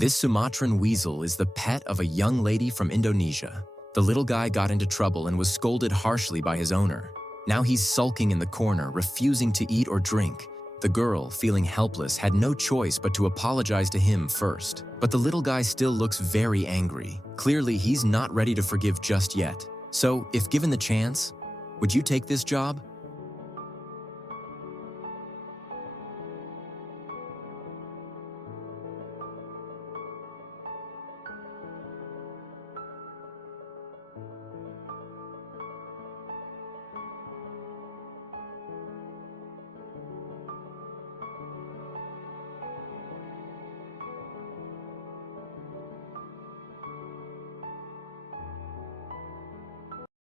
This Sumatran weasel is the pet of a young lady from Indonesia. The little guy got into trouble and was scolded harshly by his owner. Now he's sulking in the corner, refusing to eat or drink. The girl, feeling helpless, had no choice but to apologize to him first. But the little guy still looks very angry. Clearly, he's not ready to forgive just yet. So, if given the chance, would you take this job?